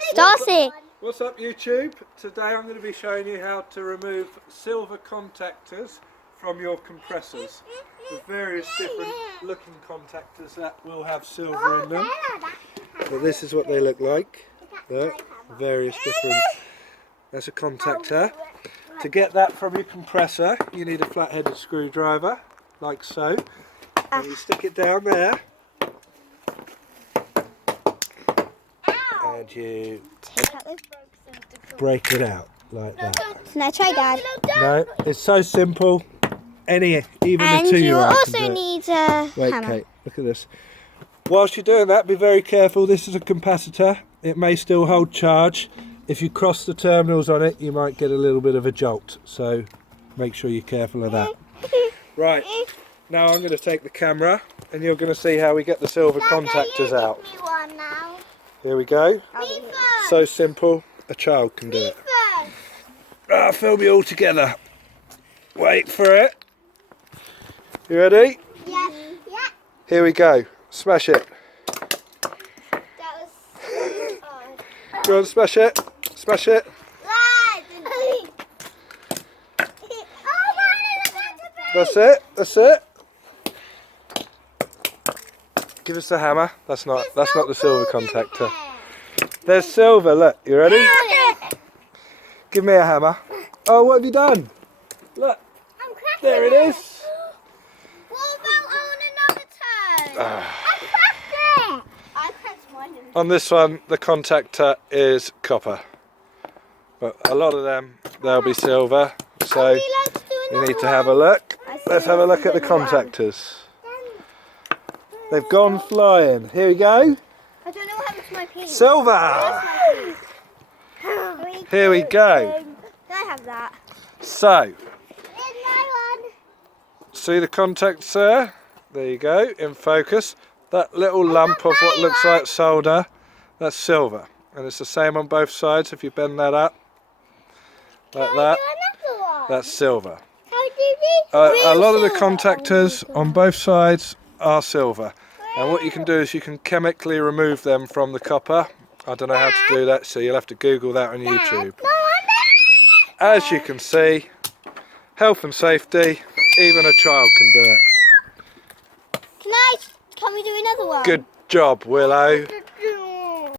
Stacy. What's up YouTube? Today I'm going to be showing you how to remove silver contactors from your compressors. There's various different looking contactors that will have silver in them. But this is what they look like. Look, various different. That's a contactor. To get that from your compressor you need a flat-headed screwdriver, like so. And you stick it down there. And you break it out like that. Can I try, Dad? No, it's so simple. Even a 2-year-old And you also can do it. need a Wait, hammer. Kate, look at this. Whilst you're doing that, be very careful. This is a capacitor. It may still hold charge. If you cross the terminals on it, you might get a little bit of a jolt. So make sure you're careful of that. Right, now I'm going to take the camera and you're going to see how we get the silver contactors out. Here we go. So simple, a child can do it. Film you all together. Wait for it. You ready? Yeah. Here we go. Smash it. Go on, smash it. Smash it. That's it. That's it. Give us the hammer. That's not the silver contactor. There's silver. Look, you ready? Give me a hammer. Oh, what have you done? Look. There it is. What about on another turn? I pressed it. I pressed mine. On this one, the contactor is copper, but a lot of them they'll be silver. So you need to have a look. Let's have a look at the contactors. They've gone flying. Here we go. I don't know what happened to my piece. Silver. Here we go. Can I have that? So, see the contacts there? There you go, in focus. That little lump of what looks like solder, that's silver. And it's the same on both sides. If you bend that up, like that, that's silver. A lot of the contactors on both sides are silver. And what you can do is you can chemically remove them from the copper. I don't know how to do that, so you'll have to Google that on YouTube. As you can see, health and safety, even a child can do it. Can we do another one? Good job, Willow.